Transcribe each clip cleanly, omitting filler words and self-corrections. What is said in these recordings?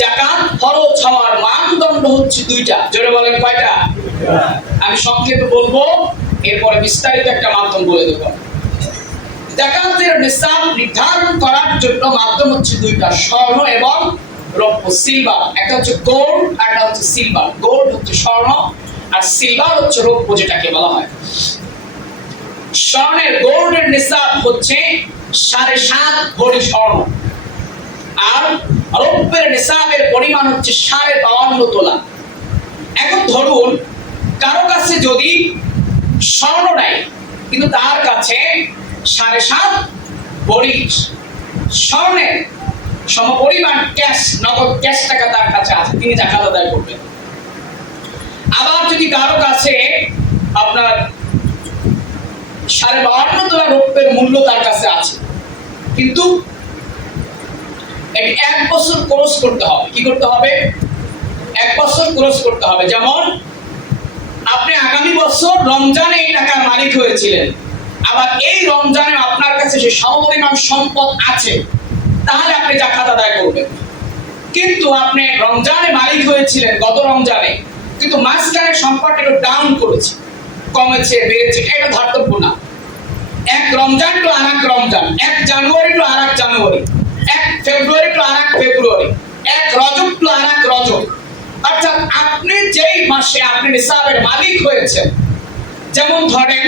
যাকাত ফরজ হওয়ার মানদণ্ড হচ্ছে দুইটা। জোরে বলেন কয়টা? আমি সংক্ষেপে বলবো, এরপরে বিস্তারিত একটা মাধ্যম বলে দেব। যাকাতের নিসাব নির্ধারণ করার জন্য মাধ্যম হচ্ছে দুইটা, স্বর্ণ এবং রৌপ্য, সিলভার। একটা হচ্ছে গোল্ড আর একটা হচ্ছে সিলভার। গোল্ড হচ্ছে স্বর্ণ আর সিলভার হচ্ছে রৌপ্য, যেটাকে বলা হয়। স্বর্ণের গোল্ডের নিসাব হচ্ছে 7.5 ভরি স্বর্ণ, আর রৌপ্যের নিসাবের পরিমাণ হচ্ছে 52.5 তোলা। এখন ধরুন কারো কাছে যদি স্বর্ণ নাই, কিন্তু তার কাছে 7.5 ভরি স্বর্ণের সমপরিমাণ ক্যাশ, নগদ ক্যাশ টাকা তার কাছে আছে, তিনি যাকাত আদায় করবেন। আবার যদি কারো কাছে আপনার 52.5 তোলা রৌপ্যের মূল্য তার কাছে আছে, কিন্তু 1 বছর ক্রস করতে হবে। কি করতে হবে? 1 বছর ক্রস করতে হবে। যেমন আপনি আগামী বছর রমজানে এই টাকার মালিক হয়েছিলেন, আবার এই রমজানে আপনার কাছে সে সমপরিমাণ সম্পদ আছে, তাহলে আপনি যাকাত আদায় করবেন। কিন্তু আপনি রমজানে মালিক হয়েছিলেন গত রমজানে, কিন্তু মাঝখানে সম্পদটা একটু ডাউন করেছে, কমেছে বেড়েছে, এটা ধর্তব্য না। 1 রমজান টু আরেক রমজান, 1 জানুয়ারি টু আরেক জানুয়ারি, 1 ফেব্রুয়ারি টু আরেক ফেব্রুয়ারি, 1 রজব টু আরেক রজব। অর্থাৎ আপনি যেই মাসে আপনি নিসাবের মালিক হয়েছেন, যেমন ধরেন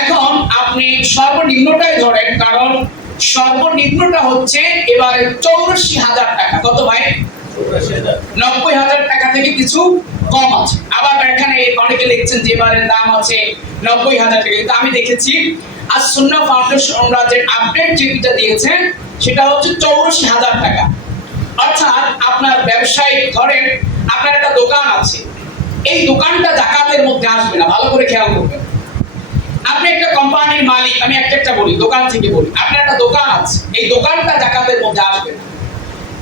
এখন আপনি সর্বনিম্নটাই ধরেন, কারণ সর্বনিম্নটা হচ্ছে এবারে 84,000 টাকা। কত ভাই? 90,000 টাকা থেকে কিছু কম আছে। আবার এখানে অনেকে লিখছেন যে এবারের দাম আছে 90,000 টাকা, কিন্তু আমি দেখেছি আর সুন্নাহ ফাউন্ডেশন ওরা যে আপডেট যেটা দিয়েছে সেটা হচ্ছে 84,000 টাকা। অর্থাৎ আপনার ব্যবসায়িক, ধরেন আপনার একটা দোকান আছে, এই দোকানটা যাকাতের মধ্যে আসবে না, ভালো করে খেয়াল করবেন। আপনি একটা কোম্পানির মালিক, আমি একটা বলি, দোকান থেকে বলি, আপনার একটা দোকান আছে, এই দোকানটা যাকাতের মধ্যে আসবে না।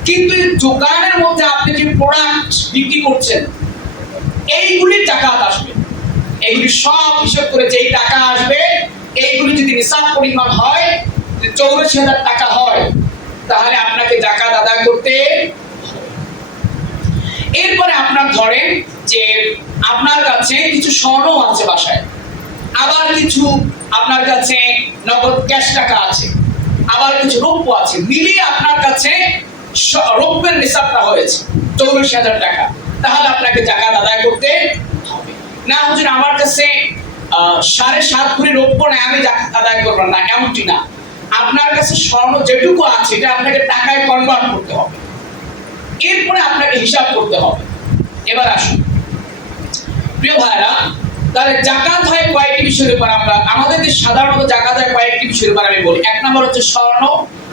কিন্তু এই দোকানের মধ্যে আপনি যে প্রোডাক্ট বিক্রি করছেন, এইগুলির যাকাত আসবে। এইগুলি সব হিসাব করে যেই টাকা আসবে, এইগুলি যদি নিসাব পরিমাণ হয়, 84,000 টাকা হয়, তাহলে আপনাকে যাকাত আদায় করতে। এরপরে আপনার ধরেন যে আপনার কাছে কিছু স্বর্ণ আছে বাসায়, আবার কিছু আপনার কাছে নগদ ক্যাশ টাকা আছে, আবার কিছু রৌপ্য আছে, মিলিয়ে আপনার কাছে রৌপ্যের নিসাবটা হয়েছে 84,000 টাকা, তাহলে আপনাকে যাকাত আদায় করতে হবে। না হুজুর আমার কাছে 7.5 ভরি রৌপ্য নাই, আমি যাকাত আদায় করব না, এমনটি না। আপনার কাছে স্বর্ণ যেটুকু আছে এটা আপনাকে টাকায় কনভার্ট করতে হবে, এরপরে আপনাকে হিসাব করতে হবে। এবার আসুন প্রিয় ভাইরা, তাহলে যাকাত হয় কয়েকটি বিষয়ের উপর। আমরা আমাদের দেশে সাধারণত যাকাত হয় কয়েকটি বিষয়ের উপর। আমি বলি, 1 নম্বর হচ্ছে স্বর্ণ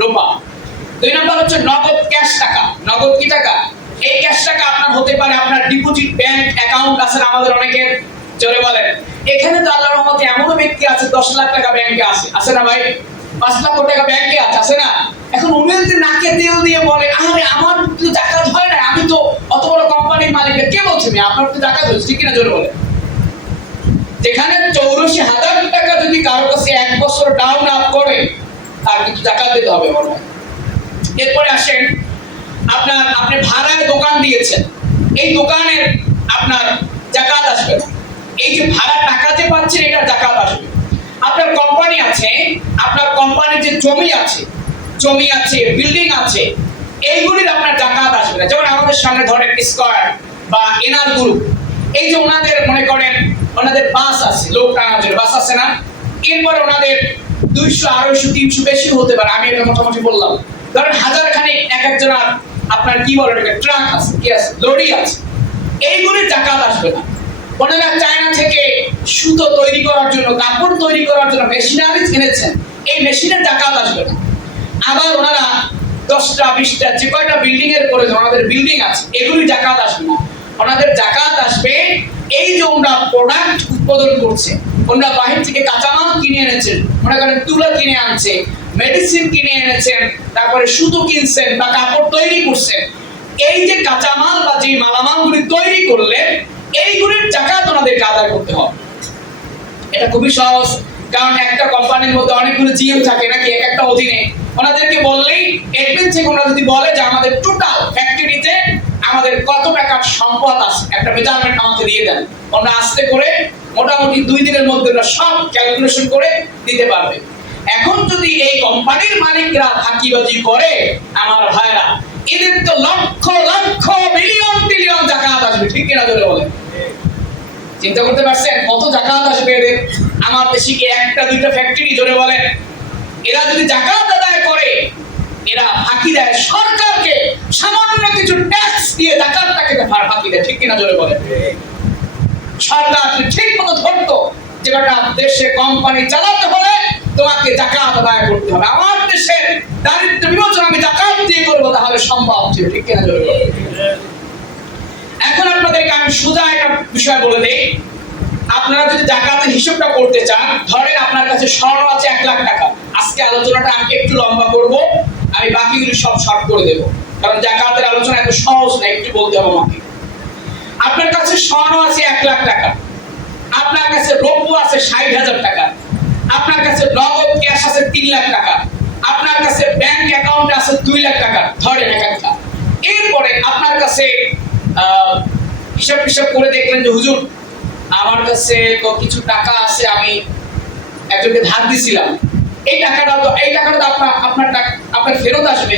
রূপা, 2 নম্বর হচ্ছে নগদ ক্যাশ টাকা। নগদ কি টাকা? এই ক্যাশ টাকা আপনার হতে পারে আপনার ডিপোজিট ব্যাংক অ্যাকাউন্ট আছে আমাদের অনেকের, জোরে বলেন। এখানে তো আল্লাহর রহমতে এমনও ব্যক্তি আছে 10 লাখ টাকা ব্যাংকে আছে না ভাই? 5 লক্ষ টাকা ব্যাংকে আছে না? এখন উনি যদি নাকে তেল দিয়ে বলে, আরে আমার তো যাকাত হয় না, আমি তো অত বড় কোম্পানির মালিক, কে বলছে আপনার তো যাকাত হচ্ছে, ঠিক কিনা? জোরে বলেন। যেখানে 84,000 টাকা যদি কারো কাছে 1 বছর ডাউন আপ করে, তার কিন্তু যাকাত দিতে হবে মনে হয়। এরপরে আসেন আপনি ভাড়ায় দোকান দিয়েছেন, এই দোকানের আপনার যাকাত আসবে না। এই যে ভাড়া টাকা যে পাচ্ছেন, এটা যাকাত আসবে। আপনার কোম্পানি আছে, আপনার কোম্পানির যে জমি আছে, বিল্ডিং আছে, এইগুলির আপনার যাকাত আসবে না। যেমন আমাদের সামনে ধরেন স্কয়ার বা এনার গ্রুপ, এই যে ওনাদের মনে করেন ওনাদের বাস আছে, লোক টানার জন্য বাস আছে না, এরপর ওনাদের 200, 250, 300 বেশি হতে পারে, আমি এটা মোটামুটি বললাম। ধরেন 1000 খানিক এক একজনের আপনার কি বলেন ট্রাক আছে, কি আছে, লরি আছে, এইগুলির যাকাত আসবে না। ওনারা চায়না থেকে সুতো তৈরি করার জন্য, কাপড় তৈরি করার জন্য মেশিনারি কিনেছেন, এই মেশিনের যাকাত আসবে না। আবার ওনারা 10টা 20টা যে কয়টা বিল্ডিং এর প্রয়োজন, ওনাদের বিল্ডিং আছে, এগুলি যাকাত আসবে না। ওনাদের যাকাত আসবে এই যে ওনারা প্রোডাক্ট উৎপাদন করছে, ওনারা বাহির থেকে কাঁচামাল কিনে এনেছেন, মনে করেন তুলা কিনে আনছে, মেডিসিন কিনে এনেছেন, তারপরে সুতো কিনছেন বা কাপড় তৈরি করছেন, এই যে কাঁচামাল বা যে মালামালগুলি তৈরি করলেন, এইগুলির যাকাত ওনাদেরকে আদায় করতে হবে। এটা খুবই সহজ, কারণ একটা কোম্পানির মধ্যে অনেকগুলো জিএম থাকে নাকি এক একটা অধীনে, ওনাদেরকে বললেই এডমিন থেকে ওনারা যদি বলে যে আমাদের টোটাল ফ্যাক্টরিতে আমাদের কত টাকার সম্পদ আছে একটা মেজারমেন্ট আমাকে দিয়ে দেন, ওনারা আস্তে করে মোটামুটি 2 দিনের মধ্যে ওরা সব ক্যালকুলেশন করে দিতে পারবে। এখন যদি এই কোম্পানির মালিকরা ফাঁকিবাজি করে আমার ভাইরা, এদের তো লক্ষ লক্ষ বিলিয়ন বিলিয়ন জাকাত আসবে, ঠিক কিনা জোরে বলেন? চিন্তা করতে পারছেন কত জাকাত আসবে এদের? আমার দেশে কি একটা দুইটা ফ্যাক্টরি? জোরে বলেন। এরা যদি জাকাত আদায় করে, এরা ফাঁকি দেয় সরকারকে, সামান্য কিছু ট্যাক্স দিয়ে জাকাতটাকে ফাঁকি দেয়, ঠিক কিনা জোরে বলেন? সরকার ঠিক মতো ধরতো যে বেটা দেশে কোম্পানি চালাতে হলে তোমাকে জাকাত আদায় করতে হবে, আমার দেশের দারিদ্র বিমোচন আমি জাকাত দিয়ে করবো, তাহলে সম্ভব ছিল, ঠিক কিনা জোরে বলেন? এখন আপনাদেরকে আমি সোজা একটা বিষয় বলে দেই, আপনারা যদি জাকাতের হিসাবটা করতে চান, ধরেন আপনার কাছে স্বর্ণ আছে 1 লাখ টাকা। আজকে আলোচনাটা আমি একটু লম্বা করব, আমি বাকিগুলো সব শর্ট করে দেব, কারণ জাকাতের আলোচনা এত সহজ না, একটু বলতে হবে আমাকে। আপনার কাছে স্বর্ণ আছে 1 লাখ টাকা, আপনার কাছে রৌপ্য আছে 60,000 টাকা, আপনার কাছে নগদ ক্যাশ আছে 3 লাখ টাকা, আপনার কাছে ব্যাংক অ্যাকাউন্ট আছে 2 লাখ টাকা, ধরেন এক একটা। এরপরে আপনার কাছে হিসাব করে দেখলেন যে হুজুর আমার কাছে তো কিছু টাকা আছে, আমি একজনকে ধার দিছিলাম, এই টাকাটা তো আপনার ফেরত আসবে,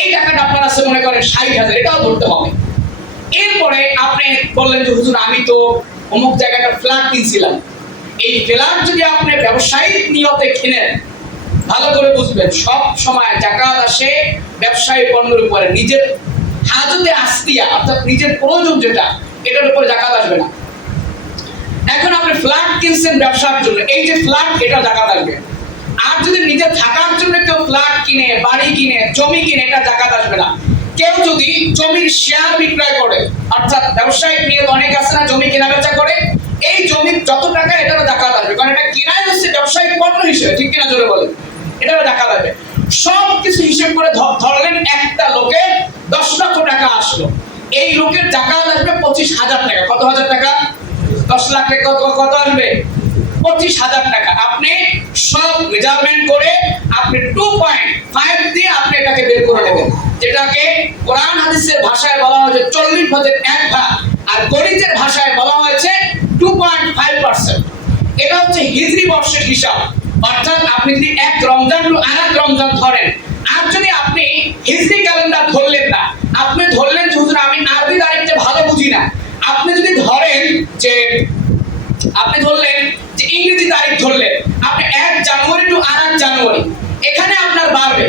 এই টাকাটা আপনার আছে মনে করেন 60,000, এটাও ধরতে হবে। এরপরে আপনি বললেন যে হুজুর আমি তো অমুক জায়গাটা ফ্ল্যাট কিনছিলাম, এই ফ্ল্যাট যদি আপনি ব্যবসায়িক নিয়তে কিনেন, ভালো করে বুঝবেন সব সময় জাকাত আসে ব্যবসায়ী পণ্যের উপরে, নিজের হাজতে আসতিয়া অর্থাৎ নিজের প্রয়োজন যেটা, এটার উপরে জাকাত আসবে না। এখন আপনি ফ্ল্যাট কিনছেন ব্যবসার জন্য, এই যে ফ্ল্যাট, এটা জাকাত আসবে। আর যদি নিজে থাকার জন্য কেউ ফ্ল্যাট কিনে, বাড়ি কিনে, জমি কিনে, এটা জাকাত আসবে না। কেউ যদি জমির শেয়ার বিক্রয় করে, অর্থাৎ ব্যবসায়িক নিয়ত অনেক আছে না, জমি কেনা বেচা করে, এই জমির যত টাকা এটারও জাকাত আসবে, কারণ এটা কিনাই হচ্ছে ব্যবসায়িক পণ্য হিসেবে, ঠিক কিনা জোরে বলেন? এটারও জাকাত আসবে। সব কিছু হিসেব করে ধরলেন একটা লোকের 10 লক্ষ টাকা আসলো, এই লোকের জাকাত আসবে 25,000 টাকা। কত হাজার টাকা? 10 লাখ টাকা কত আসবে? 25,000 টাকা। আপনি সব মেজারমেন্ট করে আপনি 2.5 দিয়ে আপনি এটাকে বের করে নেবেন, যেটাকে কোরআন হাদিসের ভাষায় বলা হয়েছে 40 ভাগের 1 ভাগ, আর গণিতের ভাষায় বলা হয়েছে 2.5%। এটা হচ্ছে হিজরি বর্ষের হিসাব, অর্থাৎ আপনি যদি এক রমজান টু আরেক রমজান ধরেন, আর যদি আপনি হিজরি ক্যালেন্ডার ধরলেন না, আপনি ধরলেন যে হুজুর আমি আরবি তারিখটা ভালো বুঝি না, আপনি যদি ধরেন যে আপনি ধরলেন যে ইংরেজি তারিখ ধরলেন, আপনি 1 জানুয়ারি টু আরেক জানুয়ারি, এখানে আপনার বাড়বে,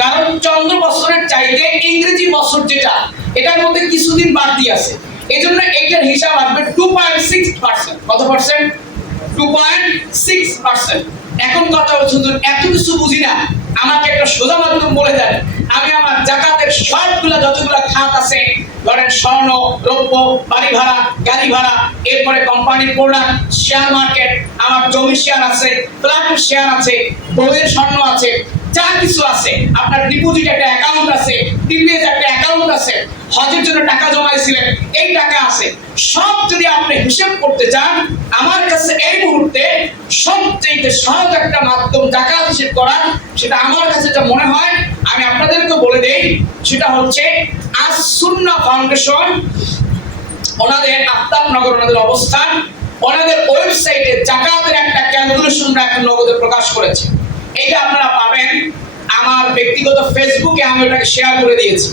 কারণ চন্দ্র বছরের চাইতে ইংরেজি বছর যেটা, এটার মধ্যে কিছুদিন বাড়তি আছে, এইজন্য এটার হিসাব আসবে 2.6%। কত পার্সেন্ট? 2.6%। এখন কথা হচ্ছে হুজুর এত কিছু বুঝি না, আমাকে একটা সোজা মাধ্যম বলে দেন, আমি আমার জাকাতের সবগুলা যতগুলা খাত আছে, ধরেন স্বর্ণ, রৌপ্য, বাড়ি ভাড়া, গাড়ি ভাড়া, এরপরে কোম্পানির প্রোডাক্ট, শেয়ার মার্কেট, আমার জমি শেয়ার আছে, ফ্ল্যাটের শেয়ার আছে, বইয়ের স্বর্ণ আছে, যা কিছু আছে, আপনার ডিপোজিট একটা অ্যাকাউন্ট আছে, টিপিএস একটা অ্যাকাউন্ট আছে, হজের জন্য টাকা জমাইছিলেন, এই টাকা আছে, সব যদি আপনি হিসাব করতে চান, আমার কাছে এই মুহূর্তে সবচেয়ে সহজ একটা মাধ্যম জাকাত হিসাব করার, সেটা আমার কাছে যা মনে হয় আমি আপনাদেরকে বলে দেই, সেটা হচ্ছে আস সুন্নাহ ফাউন্ডেশন, ওনাদের আফতাবনগর ওনাদের অবস্থান, ওনাদের ওয়েবসাইটে জাকাতের একটা ক্যালকুলেশন এখন নগদে প্রকাশ করেছে, এইটা আপনারা পাবেন। আমার ব্যক্তিগত ফেসবুকে আমি ওটাকে শেয়ার করে দিয়েছি,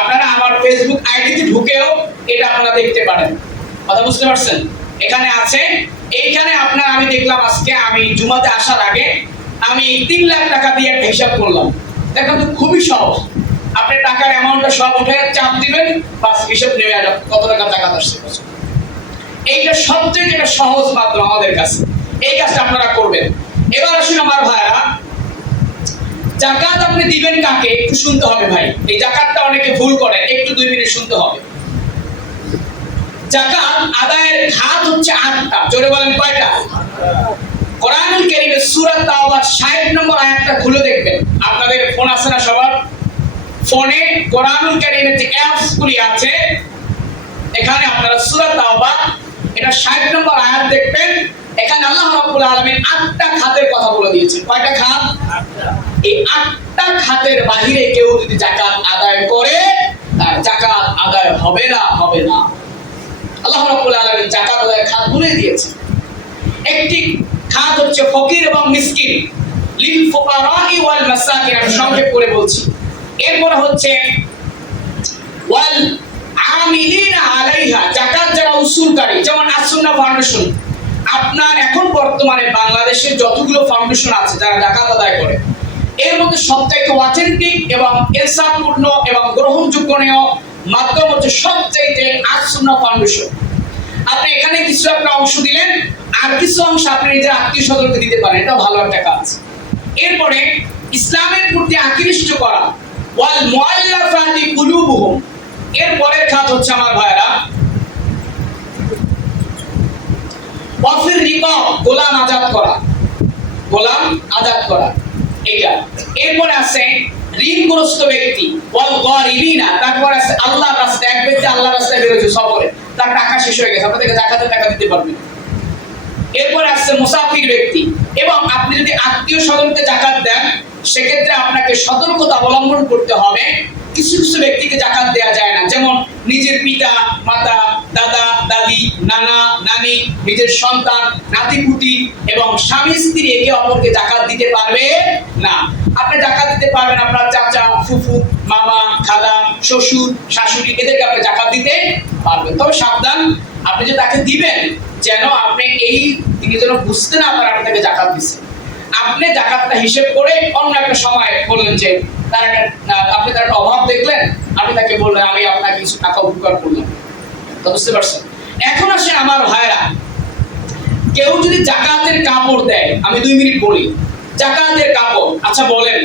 আপনারা আমার ফেসবুক আইডিতে ঢুকেও এটা আপনারা দেখতে পারেন। কথা বুঝতে পারছেন? এখানে আছে, এইখানে আপনার আমি দেখলাম আজকে আমি জুমাতে আসার আগে আমি 3 লাখ টাকা দিয়ে একটা হিসাব করলাম, দেখেন তো খুবই সহজ, আপনি টাকার অ্যামাউন্টটা সব উঠে চাপ দিবেন, বাস হিসাব নেমে আসবে কত টাকা জাকাত আসছে। এইটা সবচেয়ে যেটা সহজ মাধ্যম আমাদের কাছে, এই কাজটা আপনারা করবেন। এবার আসুন আমার ভাইরা, জাকাত আপনি দিবেন কাকে একটু শুনতে হবে ভাই, এই জাকাতটা অনেকে ভুল করে, একটু 2 মিনিট শুনতে হবে। জাকাত আদায়ের খাত হচ্ছে 8টা, জোরে বলেন কয়টা? কোরআনুল কারীমের সূরা তাওবার 60 নম্বর আয়াতটা খুলে দেখবেন, আপনাদের ফোন আছে না সবার? ফোনে কোরআনুল কারীমের যে অ্যাপস গুলি আছে, এখানে আপনারা সূরা তাওবা এটা 60 নম্বর আয়াত দেখবেন, এখানে আল্লাহ রাব্বুল আলামিন 8টা খাতের কথা বলে দিয়েছেন। কয়টা খাত? এই 8টা খাতের বাহিরে কেউ যদি যাকাত আদায় করে তার যাকাত আদায় হবে না। আল্লাহ রাব্বুল আলামিন যাকাত আদায়ের খাত বলে দিয়েছেন। একটি খাত হচ্ছে ফকির এবং মিসকিন, লিল ফুকারাই ওয়াল মাসাকিন, আমি সংক্ষেপ করে বলছি। এরপর হচ্ছে ওয়াল আমিলিনা আলাইহা, যাকাত যারা উসুলকারী, যেমন আসুন্নাহ ফাউন্ডেশন। আপনার এখন বর্তমানে বাংলাদেশের যতগুলো ফাউন্ডেশন আছে যারা যাকাত আদায় করে, এর মধ্যে সবচাইতে অথেন্টিক এবং ইনসাফপূর্ণ এবং গ্রহণযোগ্য মাধ্যম হচ্ছে সবচাইতে আসুন্নাহ ফাউন্ডেশন। আপনি এখানে কিছু একটা অংশ দিলেন, আর কিছু অংশ আপনি নিজের আত্মীয় স্বজনকে দিতে পারেন, এটা ভালো একটা কাজ। এরপরে ইসলামের প্রতি আকৃষ্ট করা, ওয়াল মুআল্লাফাতি কুলুবুহুম, এর পরের খাত হচ্ছে আমার ভাইরা ওয়াফির রিকাব, গোলাম আজাদ করা এটা। এরপরে আছে ঋণগ্রস্ত ব্যক্তি, ওয়াল গারিবিনা, তারপর আছে আল্লাহর রাস্তায়, এক ব্যক্তি আল্লাহর রাস্তায় বের হয়েছে সফরে, তার টাকা শেষ হয়ে গেছে, আপনাদেরকে যাকাতের টাকা দিতে পারবেন। এরপর আছে মুসাফির ব্যক্তি, এবং আপনি যদি আত্মীয় স্বজনকে যাকাত দেন সেক্ষেত্রে আপনাকে সতর্কতা অবলম্বন করতে হবে। কিছু কিছু ব্যক্তিকে যাকাত দেওয়া যায় না, যেমন নিজের পিতা মাতা, দাদা দাদি, নানা নানি, নিজের সন্তান নাতিপুতি এবং স্বামী স্ত্রী একে অপরকে যাকাত দিতে পারবে না। আপনি যাকাত দিতে পারবেন আপনার চাচা, ফুফু, মামা, খালা, শ্বশুর, শাশুড়ি, এদেরকে আপনি যাকাত দিতে পারবেন। তবে সাবধান, আপনি যে তাকে দিবেন যেন আপনি তিনি যেন বুঝতে না পারেন আপনি তাকে যাকাত দিচ্ছেন। আপনি যাকাতটা হিসেব করে অন্য একটা সময় বললেন যে আপনি তার একটা অভাব দেখলেন, আপনি তাকে বললেন আমি আপনাকে কিছু টাকা উপকার করলাম, তো বুঝতে পারছেন। এখন আসে আমার ভাইরা, কেউ যদি যাকাতের কাপড় দেয়, আমি 2 মিনিট বলি যাকাতের কাপড়। আচ্ছা বলেন,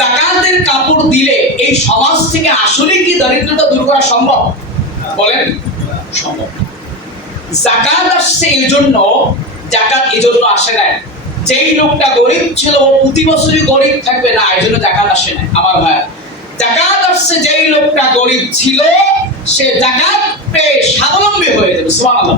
যাকাতের কাপড় দিলে এই সমাজ থেকে আসলে কি দরিদ্রতা দূর করা সম্ভব? বলেন, সম্ভব। যাকাত আসছে এই জন্য, যাকাত এই জন্য আসে না যেই লোকটা গরিব ছিল ও প্রতি বছরই গরিব থাকবে না, এই জন্য যাকাত আসে না আমার ভাই। যাকাত আসছে যেই লোকটা গরিব ছিল সে যাকাত পেয়ে স্বাবলম্বী হয়ে যাবে। সুবহানাল্লাহ।